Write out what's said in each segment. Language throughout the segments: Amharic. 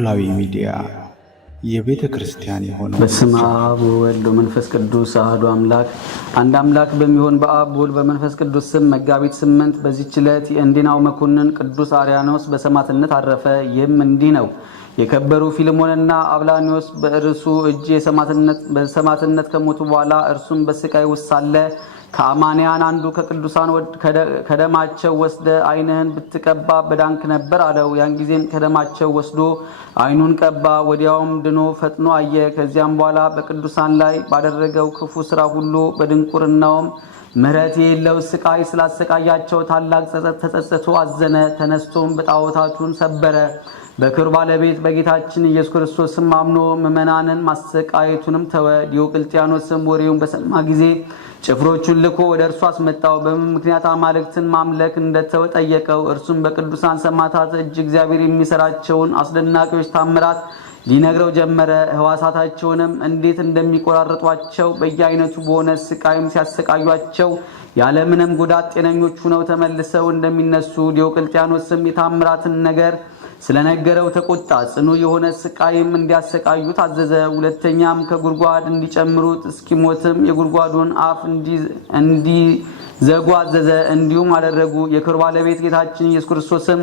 ኖላዊ ሚዲያ የቤተ ክርስቲያን የሆነው በስመ አብ ወወልድ ወመንፈስ ቅዱስ አሐዱ አምላክ አንድ አምላክ በሚሆን በአብ ወልድ በመንፈስ ቅዱስ ስም መጋቢት 8 በዚህች ዕለት የእንዲናው መኮንን ቅዱስ አርያኖስ በሰማዕትነት አረፈ። ይህም እንዲህ ነው። የከበሩ ፊልሞንና አብላኒዮስ በእርሱ እጅ በሰማዕትነት ከሞቱ በኋላ እርሱም በስቃይ ውስጥ ሳለ ከአማንያን አንዱ ከቅዱሳን ከደማቸው ወስደ ዓይንህን ብትቀባ በዳንክ ነበር አለው። ያን ጊዜም ከደማቸው ወስዶ ዓይኑን ቀባ። ወዲያውም ድኖ ፈጥኖ አየ። ከዚያም በኋላ በቅዱሳን ላይ ባደረገው ክፉ ስራ ሁሉ በድንቁርናውም ምሕረት የሌለው ስቃይ ስላሰቃያቸው ታላቅ ጸጸት ተጸጽቶ አዘነ። ተነስቶም በጣዖታቱን ሰበረ። በክብር ባለቤት በጌታችን ኢየሱስ ክርስቶስም አምኖ ምእመናንን ማሰቃየቱንም ተወ። ዲዮቅልጥያኖስም ወሬውን በሰማ ጊዜ ጭፍሮቹን ልኮ ወደ እርሱ አስመጣው። በምን ምክንያት አማልክትን ማምለክ እንደተወ ጠየቀው። እርሱም በቅዱሳን ሰማዕታት እጅ እግዚአብሔር የሚሰራቸውን አስደናቂዎች ታምራት ሊነግረው ጀመረ። ሕዋሳታቸውንም እንዴት እንደሚቆራረጧቸው በየአይነቱ በሆነ ስቃይም ሲያሰቃዩቸው ያለምንም ጉዳት ጤነኞች ሆነው ተመልሰው እንደሚነሱ ዲዮቅልጥያኖስም የታምራትን ነገር ስለነገረው ተቆጣ። ጽኑ የሆነ ስቃይም እንዲያሰቃዩ ታዘዘ። ሁለተኛም ከጉድጓድ እንዲጨምሩት እስኪሞትም የጉድጓዱን አፍ እንዲዘጉ አዘዘ። እንዲሁም አደረጉ። የክብር ባለቤት ጌታችን ኢየሱስ ክርስቶስም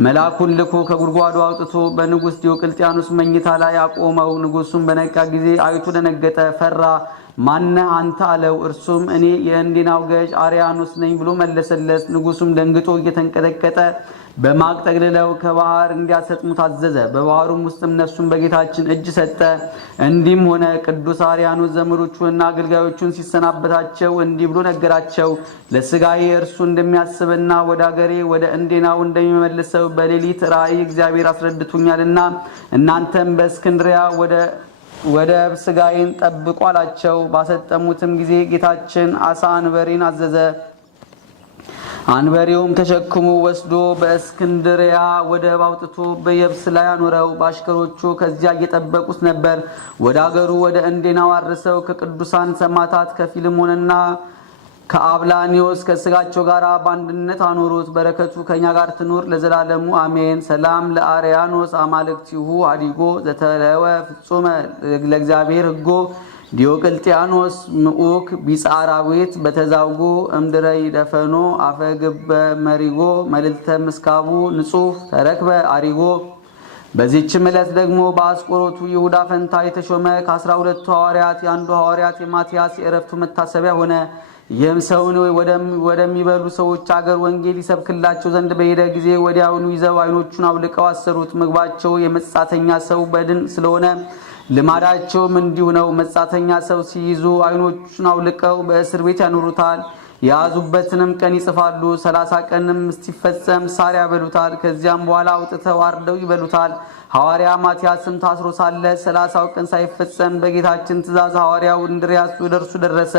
መልአኩን ልኮ ከጉድጓዱ አውጥቶ በንጉሥ ዲዮቅልጥያኖስ መኝታ ላይ አቆመው። ንጉሡም በነቃ ጊዜ አይቶ ደነገጠ፣ ፈራ። ማነህ አንተ አለው። እርሱም እኔ የእንዲናው ገዥ አርያኖስ ነኝ ብሎ መለሰለት። ንጉሡም ደንግጦ እየተንቀጠቀጠ በማቅ ጠቅልለው ከባህር እንዲያሰጥሙ ታዘዘ። በባህሩም ውስጥም ነፍሱን በጌታችን እጅ ሰጠ። እንዲህም ሆነ። ቅዱስ አርያኖስ ዘመዶቹንና አገልጋዮቹን ሲሰናበታቸው እንዲህ ብሎ ነገራቸው። ለሥጋዬ እርሱ እንደሚያስብና ወደ አገሬ ወደ እንዴናው እንደሚመልሰው በሌሊት ራእይ እግዚአብሔር አስረድቶኛልና እናንተም በእስክንድርያ ወደብ ሥጋዬን ጠብቁ አላቸው። ባሰጠሙትም ጊዜ ጌታችን አሳ አንበሪን አዘዘ። አንበሪውም ተሸክሞ ወስዶ በእስክንድርያ ወደብ አውጥቶ በየብስ ላይ አኖረው። ባሽከሮቹ ከዚያ እየጠበቁት ነበር። ወደ አገሩ ወደ እንዴናው አድርሰው ከቅዱሳን ሰማዕታት ከፊልሞንና ከአብላኒዮስ ከስጋቸው ጋር በአንድነት አኖሩት። በረከቱ ከኛ ጋር ትኑር ለዘላለሙ አሜን። ሰላም ለአርያኖስ አማልክቲሁ አዲጎ ዘተለወ ፍጹመ ለእግዚአብሔር ሕጎ ዲዮቅልጥያኖስ ምዑክ ቢጻራዊት በተዛውጎ እምድረይ ደፈኖ አፈግበ መሪጎ መልልተ ምስካቡ ንጹህ ተረክበ አሪጎ። በዚህችም ዕለት ደግሞ በአስቆሮቱ ይሁዳ ፈንታ የተሾመ ከ12ቱ ሐዋርያት የአንዱ ሐዋርያት የማትያስ የዕረፍቱ መታሰቢያ ሆነ። ይህም ሰውን ወደሚበሉ ሰዎች አገር ወንጌል ይሰብክላቸው ዘንድ በሄደ ጊዜ ወዲያውኑ ይዘው ዓይኖቹን አውልቀው አሰሩት። ምግባቸው የመጻተኛ ሰው በድን ስለሆነ ልማዳቸውም እንዲሁ ነው። መጻተኛ ሰው ሲይዙ ዓይኖቹን አውልቀው በእስር ቤት ያኖሩታል። የያዙበትንም ቀን ይጽፋሉ። 30 ቀንም እስቲፈጸም ሳር ያበሉታል። ከዚያም በኋላ አውጥተው አርደው ይበሉታል። ሐዋርያ ማትያስም ታስሮ ሳለ 30ው ቀን ሳይፈጸም በጌታችን ትእዛዝ ሐዋርያው እንድርያስ ወደ እርሱ ደረሰ።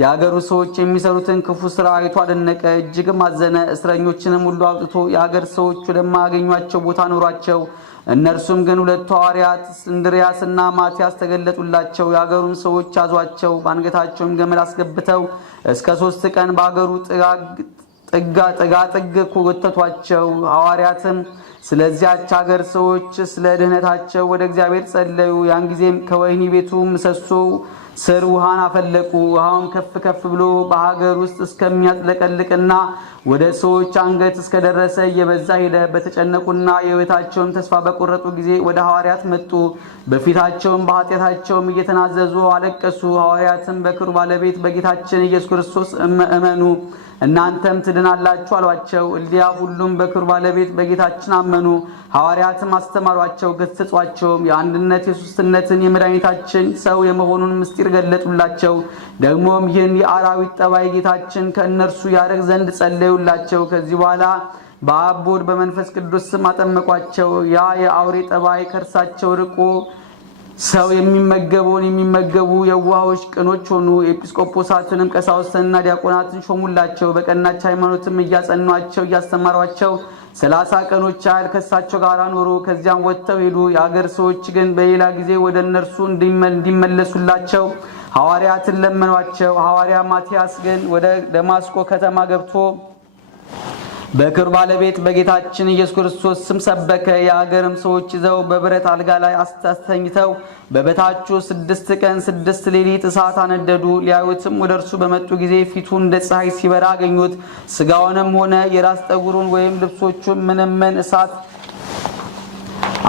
የአገሩ ሰዎች የሚሰሩትን ክፉ ሥራ አይቶ አደነቀ፣ እጅግም አዘነ። እስረኞችንም ሁሉ አውጥቶ የአገር ሰዎች ወደማያገኟቸው ቦታ ኖሯቸው። እነርሱም ግን 2 ሐዋርያት እንድርያስና ማትያስ ተገለጡላቸው። የአገሩን ሰዎች ያዟቸው፣ በአንገታቸውም ገመድ አስገብተው እስከ 3 ቀን በአገሩ ጥግ ጎተቷቸው። ሐዋርያትም ስለዚያች አገር ሰዎች ስለ ድህነታቸው ወደ እግዚአብሔር ጸለዩ። ያን ጊዜም ከወህኒ ቤቱ ምሰሶ ስር ውሃን አፈለቁ። ውሃውም ከፍ ከፍ ብሎ በሀገር ውስጥ እስከሚያጥለቀልቅና ወደ ሰዎች አንገት እስከደረሰ እየበዛ ሄደ። በተጨነቁና የሕይወታቸውን ተስፋ በቆረጡ ጊዜ ወደ ሐዋርያት መጡ። በፊታቸውም በኃጢአታቸውም እየተናዘዙ አለቀሱ። ሐዋርያትም በክብር ባለቤት በጌታችን ኢየሱስ ክርስቶስ እመኑ እናንተም ትድናላችሁ አሏቸው። እሊያ ሁሉም በክብር ባለቤት በጌታችን አመኑ። ሐዋርያትም አስተማሯቸው፣ ገሰጿቸውም። የአንድነት የሦስትነትን የመድኃኒታችን ሰው የመሆኑን ምስጢር ገለጡላቸው። ደግሞም ይህን የአራዊት ጠባይ ጌታችን ከእነርሱ ያርቅ ዘንድ ጸለዩላቸው። ከዚህ በኋላ በአብ ወልድ በመንፈስ ቅዱስ ስም አጠመቋቸው። ያ የአውሬ ጠባይ ከእርሳቸው ርቆ ሰው የሚመገበውን የሚመገቡ የዋሆች ቅኖች ሆኑ። ኤጲስቆጶሳትንም ቀሳውስትንና ዲያቆናትን ሾሙላቸው። በቀናች ሃይማኖትም እያጸኗቸው እያስተማሯቸው 30 ቀኖች ያህል ከእሳቸው ጋር ኖሩ። ከዚያም ወጥተው ሄዱ። የአገር ሰዎች ግን በሌላ ጊዜ ወደ እነርሱ እንዲመለሱላቸው ሐዋርያትን ለመኗቸው። ሐዋርያ ማትያስ ግን ወደ ደማስቆ ከተማ ገብቶ በክብር ባለቤት በጌታችን ኢየሱስ ክርስቶስ ስም ሰበከ። የአገርም ሰዎች ይዘው በብረት አልጋ ላይ አስተኝተው በበታቹ 6 ቀን 6 ሌሊት እሳት አነደዱ። ሊያዩትም ወደ እርሱ በመጡ ጊዜ ፊቱ እንደ ፀሐይ ሲበራ አገኙት። ስጋውንም ሆነ የራስ ጠጉሩን ወይም ልብሶቹን ምንም እሳት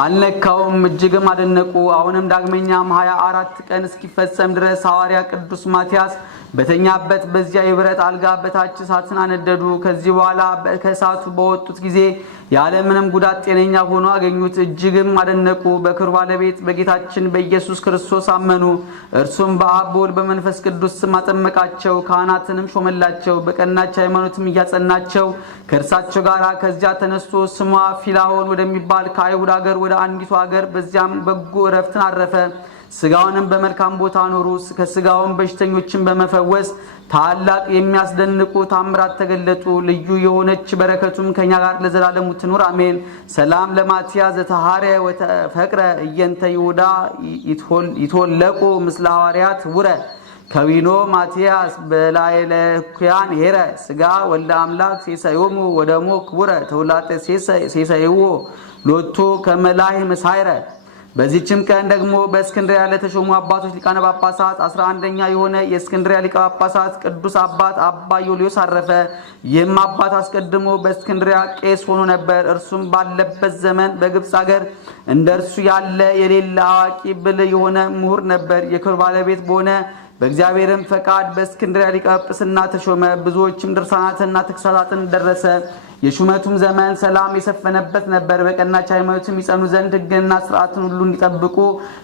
አልነካውም። እጅግም አደነቁ። አሁንም ዳግመኛም 24 ቀን እስኪፈጸም ድረስ ሐዋርያ ቅዱስ ማትያስ በተኛበት በዚያ የብረት አልጋ በታች እሳትን አነደዱ። ከዚህ በኋላ ከእሳቱ በወጡት ጊዜ ያለ ምንም ጉዳት ጤነኛ ሆኖ አገኙት። እጅግም አደነቁ። በክብር ባለቤት በጌታችን በኢየሱስ ክርስቶስ አመኑ። እርሱም በአብ በወልድ በመንፈስ ቅዱስ ስም አጠመቃቸው። ካህናትንም ሾመላቸው። በቀናች ሃይማኖትም እያጸናቸው ከእርሳቸው ጋር ከዚያ ተነስቶ ስሟ ፊላሆን ወደሚባል ከአይሁድ አገር ወደ አንዲቱ አገር በዚያም በጎ ዕረፍትን አረፈ። ስጋውንም በመልካም ቦታ ኖሩ። ከስጋውን በሽተኞችን በመፈወስ ታላቅ የሚያስደንቁ ታምራት ተገለጡ። ልዩ የሆነች በረከቱም ከኛ ጋር ለዘላለሙ ትኑር አሜን። ሰላም ለማትያስ ዘተሐረ ወተፈቅረ እየንተ ይሁዳ ይትወለቁ ምስለ ሐዋርያት ውረ ከዊኖ ማትያስ በላይለኩያን ሄረ ስጋ ወልደ አምላክ ሴሰዮሙ ወደሞ ክቡረ ተውላጠ ሴሰይዎ ሎቱ ከመላይ መሳይረ። በዚህችም ቀን ደግሞ በእስክንድርያ ለተሾሙ አባቶች ሊቃነ ጳጳሳት 11ኛ የሆነ የእስክንድርያ ሊቀ ጳጳሳት ቅዱስ አባት አባ ዮልዮስ አረፈ። ይህም አባት አስቀድሞ በእስክንድርያ ቄስ ሆኖ ነበር። እርሱም ባለበት ዘመን በግብፅ አገር እንደርሱ ያለ የሌለ አዋቂ ብልህ የሆነ ምሁር ነበር። የክብር ባለቤት በሆነ በእግዚአብሔርም ፈቃድ በእስክንድርያ ሊቀ ጵጵስና ተሾመ። ብዙዎችም ድርሳናትና ተግሳጻትን ደረሰ። የሹመቱም ዘመን ሰላም የሰፈነበት ነበር። በቀናች ሃይማኖትም ይጸኑ ዘንድ ሕግንና ሥርዓትን ሁሉ እንዲጠብቁ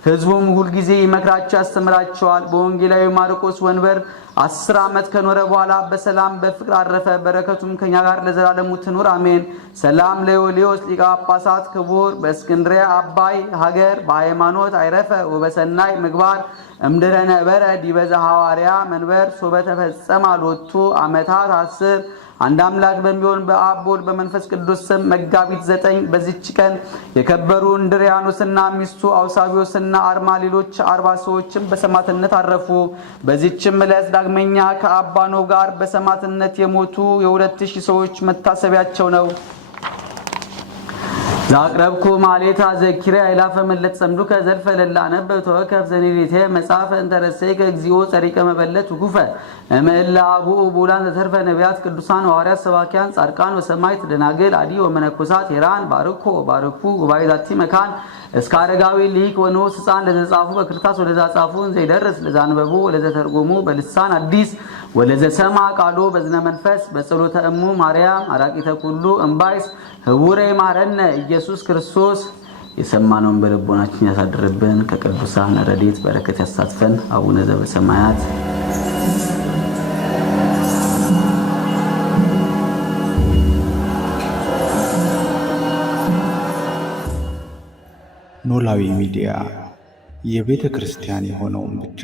ሕዝቡም ሁልጊዜ ይመክራቸው ያስተምራቸዋል። በወንጌላዊ ማርቆስ ወንበር 10 ዓመት ከኖረ በኋላ በሰላም በፍቅር አረፈ። በረከቱም ከኛ ጋር ለዘላለሙ ትኑር አሜን። ሰላም ለዮልዮስ ሊቀ ጳጳሳት ክቡር በእስክንድርያ አባይ ሀገር በሃይማኖት አይረፈ ወበሰናይ ምግባር እምድረ ነበረ ዲበዛ ሐዋርያ መንበር ሶበተ ፈጸማ ሎቱ ዓመታት 10። አንድ አምላክ በሚሆን በአብ በወልድ በመንፈስ ቅዱስ ስም መጋቢት 9 በዚች ቀን የከበሩ እንድርያኖስና ሚስቱ አውሳቢዮስና አርማ ሌሎች 40 ሰዎችም በሰማዕትነት አረፉ። በዚችም ዕለት ዳግመኛ ከአባ ኖብ ጋር በሰማዕትነት የሞቱ የ2000 ሰዎች መታሰቢያቸው ነው። ዛቅረብኩ ማሌታ ዘኪራ ይላፈ መለት ሰምዱከ ዘልፈ ለላነበ ተወከፍ ዘኔሪቴ መጻፈ እንተረሰይከ እግዚኦ ጸሪቀ መበለት ውኩፈ እምእላ አቡኡ ቡላን ዘተርፈ ነቢያት ቅዱሳን ሐዋርያት ሰባኪያን ጻድቃን ወሰማዕት ደናግል አዲ ወመነኮሳት ሄራን ባርኮ ባርኩ ጉባኤ ዛቲ መካን እስከ አረጋዊ ሊቅ ወንዑስ ሕፃን ለዘጻፉ በክርታስ ወለዛ ጻፉን ዘይደርስ ለዛንበቡ ወለዘተርጎሙ በልሳን አዲስ ወለዘሰማ ቃሉ በዝነ መንፈስ በጸሎተ እሙ ማርያም አራቂተ ኩሉ እምባይስ ህቡረ ይማረነ ኢየሱስ ክርስቶስ። የሰማነውን በልቦናችን ያሳድርብን። ከቅዱሳን ረድኤት በረከት ያሳትፈን። አቡነ ዘበሰማያት ኖላዊ ሚዲያ የቤተ ክርስቲያን የሆነውን ብቻ